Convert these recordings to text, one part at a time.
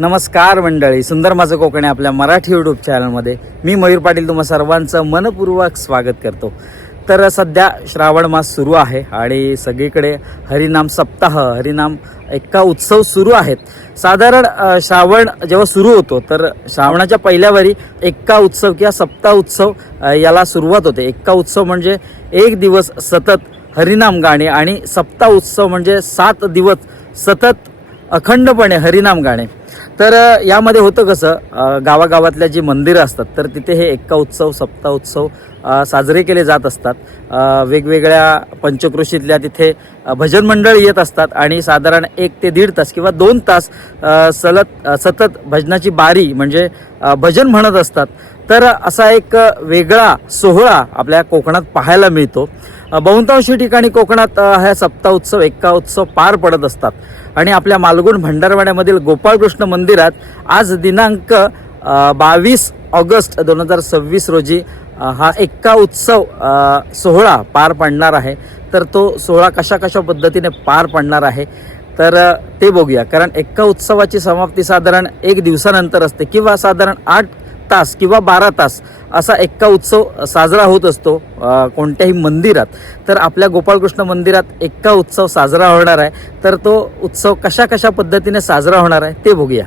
नमस्कार मंडळी, सुंदर माझं कोकणी आपल्या मराठी यूट्यूब चॅनलमध्ये मी मयूर पाटील तुम्हा सर्वांचं मनपूर्वक स्वागत करतो. तर सध्या श्रावण मास सुरू आहे आणि सगळीकडे हरिनाम सप्ताह, हरिनाम एक्का उत्सव सुरू आहेत. साधारण श्रावण जेव्हा सुरू होतो तर श्रावणाच्या पहिल्यावारी एक्का उत्सव किंवा सप्ताह उत्सव याला सुरुवात होते. एक्का उत्सव म्हणजे एक दिवस सतत हरिनाम गाणे आणि सप्ताह उत्सव म्हणजे 7 दिवस सतत अखंडपणे हरिनाम गाणे. तर यामध्ये होतं कसं, गावागावातल्या जी मंदिरं असतात तर तिथे हे एक्का उत्सव सप्ताह उत्सव साजरे केले जात असतात. वेगवेगळ्या पंचक्रोशीतल्या तिथे भजन मंडळ येत असतात आणि साधारण 1 ते 1.5 तास किंवा 2 तास सतत भजनाची बारी म्हणजे भजन म्हणत असतात. तर असा एक वेगळा सोहळा आपल्या कोकणात पाहायला मिळतो. बहुतांशी ठिकाणी कोकणात हा सप्ताह उत्सव एक्का उत्सव पार पडत असतात आणि आपल्या मालगुण भंडारवाड्यामधील गोपाळकृष्ण मंदिरात आज दिनांक 22 ऑगस्ट 2026 रोजी हा एक्का उत्सव सोहळा पार पडणार आहे. तर तो सोहळा कशा पद्धतीने पार पडणार आहे तर ते बघूया. कारण एक्का उत्सवाची समाप्ती साधारण 1 दिवसानंतर असते किंवा साधारण 8 तास किंवा 12 तास असा एक्का उत्सव साजरा होत असतो कोणत्याही मंदिरात. तर आपल्या गोपाळकृष्ण मंदिरात एक्का उत्सव साजरा होणार आहे. तर तो उत्सव कशा पद्धतीने साजरा होणार आहे ते बघूया.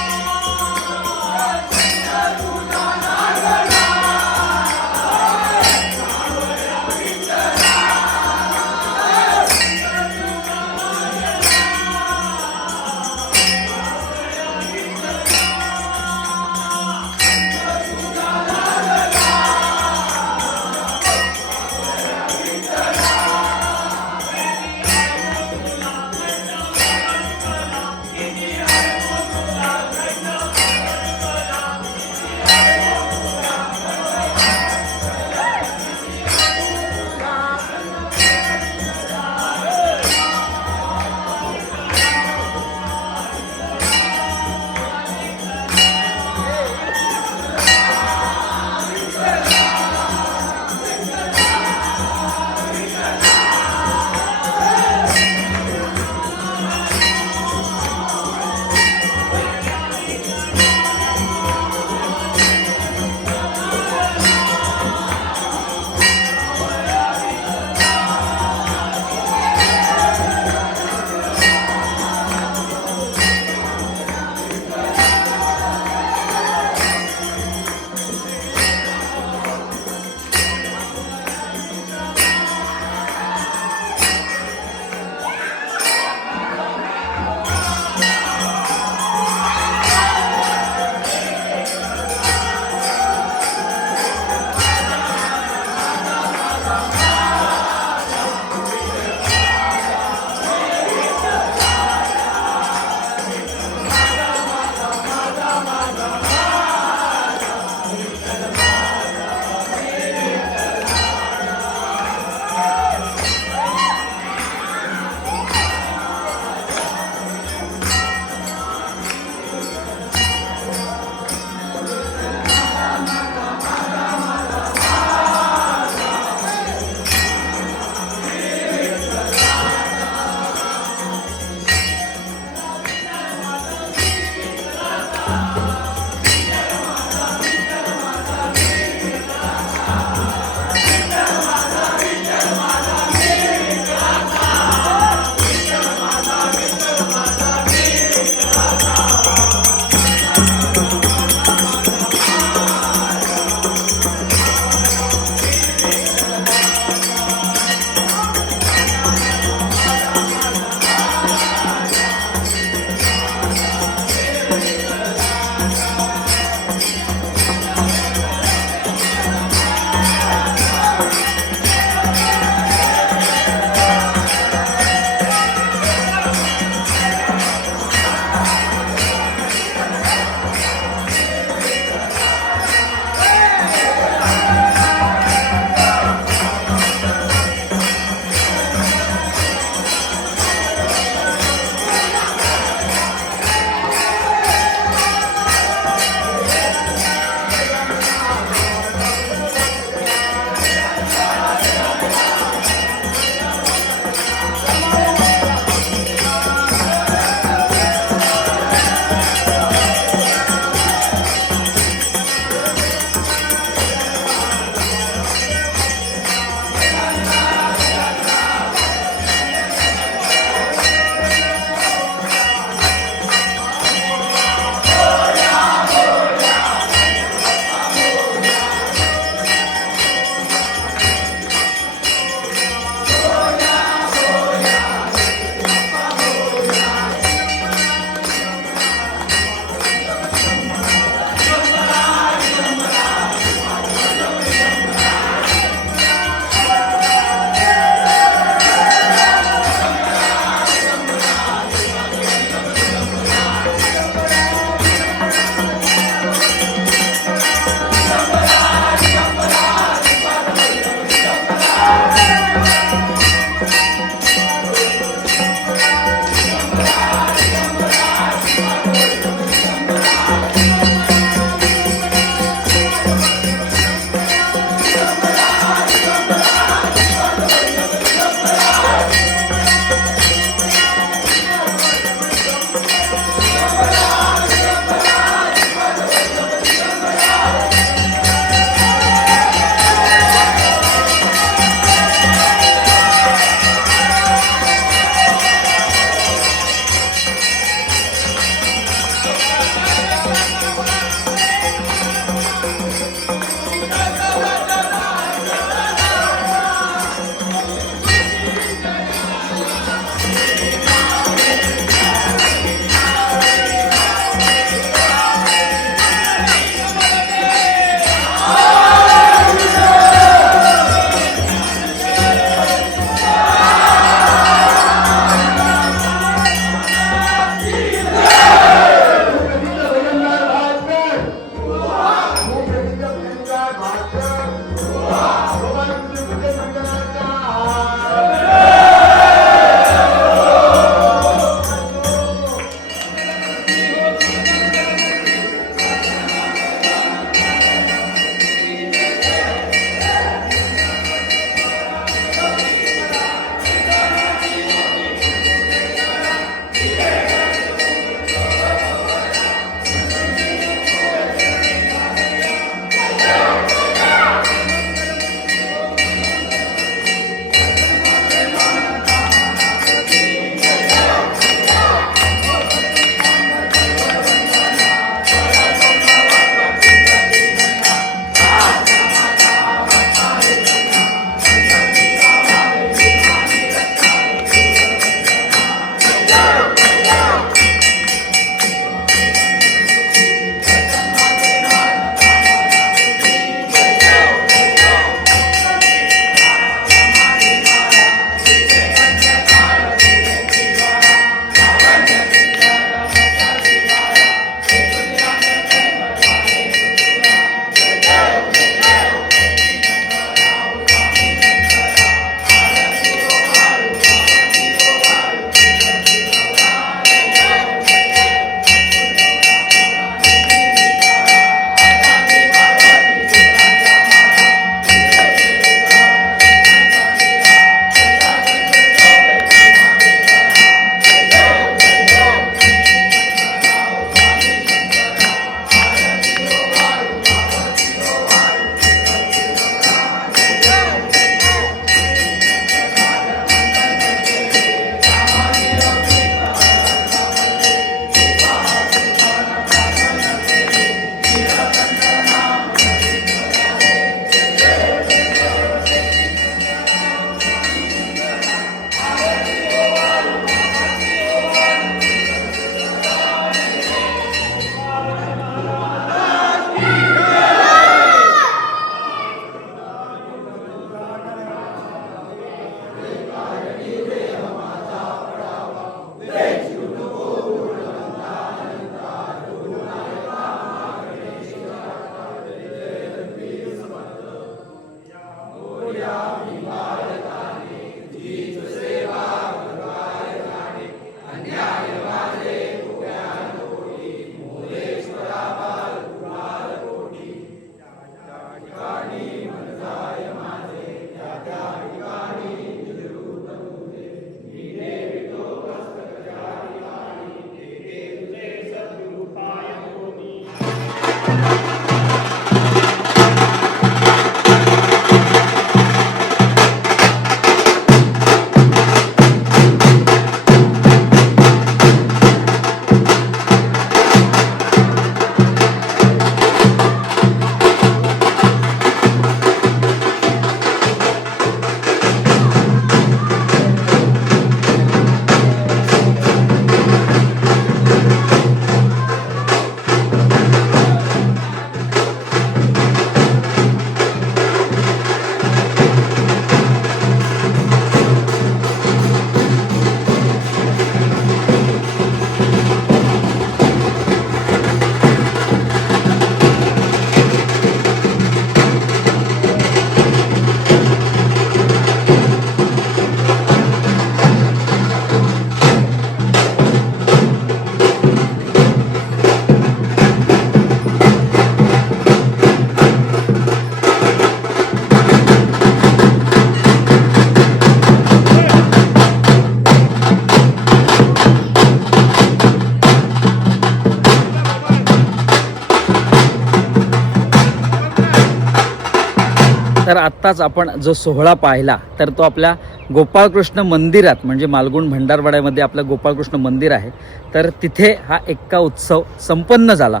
तर आत्ताच आपण जो सोहळा पाहिला तर तो आपल्या गोपाळकृष्ण मंदिरात म्हणजे मालगुण भंडारवाड्यामध्ये आपलं गोपाळकृष्ण मंदिर आहे. तर तिथे हा एक्का उत्सव संपन्न झाला.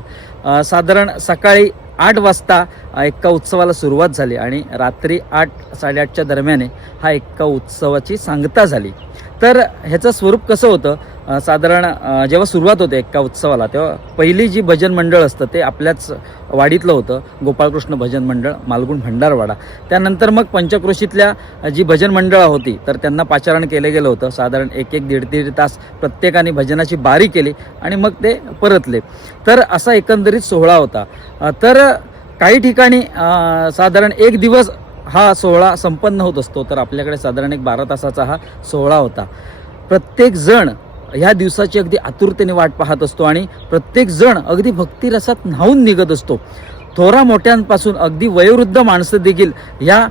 साधारण सकाळी 8 वाजता एक्का उत्सवाला सुरुवात झाली आणि रात्री 8-8:30च्या दरम्यान हा एक्का उत्सवाची सांगता झाली. तर ह्याचं स्वरूप कसं होतं, साधारण जेव्हा सुरुवात होते एक्का उत्सवाला तेव्हा पहिली जी भजन मंडळ असतं ते आपल्याच वाडीतलं होतं, गोपाळकृष्ण भजन मंडळ मालगुण भंडारवाडा. त्यानंतर मग पंचक्रोशीतल्या जी भजन मंडळं होती तर त्यांना पाचारण केलं गेलं होतं. साधारण 1-1, 1.5 तास प्रत्येकाने भजनाची बारी केली आणि मग ते परतले. तर असा एकंदरीत सोहळा होता. तर काही ठिकाणी साधारण 1 दिवस हा सोहळा संपन्न होत असतो. तर आपल्याकडे साधारण एक 12 तासाचा हा सोहळा होता. प्रत्येक जण ह्या दिवसाची अगदी आतुरतेने वाट पाहत असतो आणि प्रत्येक जण अगदी भक्तिरसात न्हावून निघत असतो. थोरा मोठ्यांपासून अगदी वयोवृद्ध माणसं देखील ह्या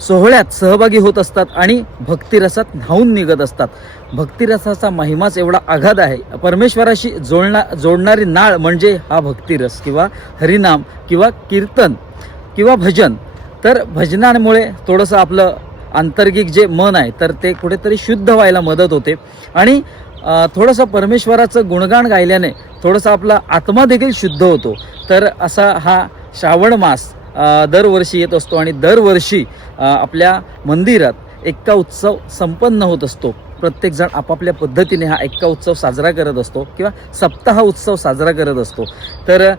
सोहळ्यात सहभागी होत असतात आणि भक्तिरसात न्हावून निघत असतात. भक्तिरसाचा महिमाच एवढा अगाध आहे. परमेश्वराशी जोडणारी नाळ म्हणजे हा भक्तिरस किंवा हरिनाम किंवा कीर्तन किंवा भजन. तर भजनामुळे थोडंसं आपलं आंतर्गिक जे मन आहे तर ते कुठेतरी शुद्ध व्हायला मदत होते आणि थोडंसं परमेश्वराचं गुणगान गायल्याने थोडंसं आपला आत्मा देखील शुद्ध होतो. तर असा हा श्रावण मास दरवर्षी येत असतो आणि दरवर्षी आपल्या मंदिरात एक्का उत्सव संपन्न होत असतो. प्रत्येकजण आपापल्या पद्धतीने हा एक्का उत्सव साजरा करत असतो किंवा सप्ताह उत्सव साजरा करत असतो. तर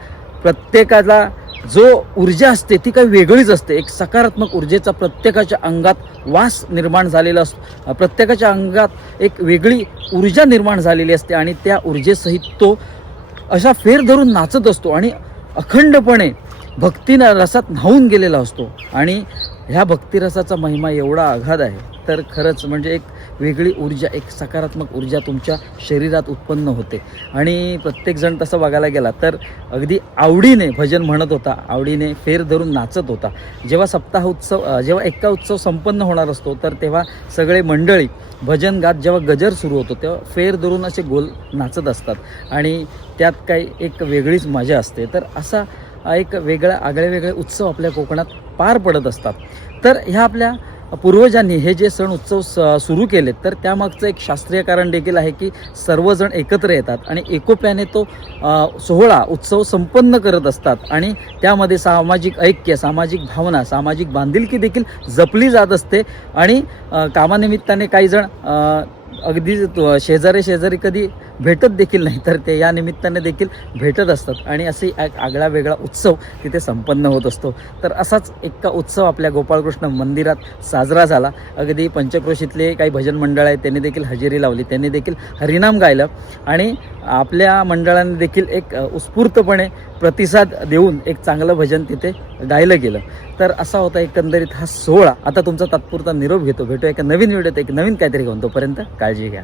प्रत्येकाला जो ऊर्जा असते ती काही वेगळीच असते. एक सकारात्मक ऊर्जेचा प्रत्येकाच्या अंगात वास निर्माण झालेला असतो. प्रत्येकाच्या अंगात एक वेगळी ऊर्जा निर्माण झालेली असते आणि त्या ऊर्जेसहित तो अशा फेर धरून नाचत असतो आणि अखंडपणे भक्तीनं रसात न्हावून गेलेला असतो. आणि ह्या भक्तिरसाचा महिमा एवढा अगाध आहे तर खरंच म्हणजे एक वेगळी ऊर्जा, एक सकारात्मक ऊर्जा तुमच्या शरीरात उत्पन्न होते. आणि प्रत्येकजण तसं बघायला गेला तर अगदी आवडीने भजन म्हणत होता, आवडीने फेर धरून नाचत होता. जेव्हा सप्ताह उत्सव जेव्हा एक्का उत्सव संपन्न होणार असतो तर तेव्हा सगळे मंडळी भजन गात जेव्हा गजर सुरू होतो तेव्हा फेर धरून असे गोल नाचत असतात आणि त्यात काही एक वेगळीच मजा असते. तर असा एक वेगळा आगळेवेगळे उत्सव आपल्या कोकणात पार पडत असतात. तर ह्या आपल्या पूर्वजांनी हे जे सण उत्सव सुरू केलेत तर त्यामागचं एक शास्त्रीय कारण देखील आहे की सर्वजण एकत्र येतात आणि एकोप्याने तो सोहळा उत्सव संपन्न करत असतात आणि त्यामध्ये सामाजिक ऐक्य, सामाजिक भावना, सामाजिक बांधिलकी देखील जपली जात असते. आणि कामानिमित्ताने काही जण अगदी शेजारी कधी भेटत देखील नाही तर ते या निमित्ताने देखील भेटत असतात आणि असे एक आगळा वेगळा उत्सव तिथे संपन्न होत असतो. तर असाच एक्का उत्सव आपल्या गोपाळकृष्ण मंदिरात साजरा झाला. अगदी पंचक्रोशीतले काही भजन मंडळ आहेत त्यांनी देखील हजेरी लावली, त्यांनी देखील हरिनाम गायलं आणि आपल्या मंडळाने देखील एक उत्स्फूर्तपणे प्रतिसाद देऊन एक चांगलं भजन तिथे गायलं गेलं. तर असा होता एकंदरीत हा सोहळा. आता तुमचा तात्पुरता निरोप घेतो. भेटूया एका नवीन व्हिडिओत एक नवीन काहीतरी घेऊन. तोपर्यंत काळजी घ्या.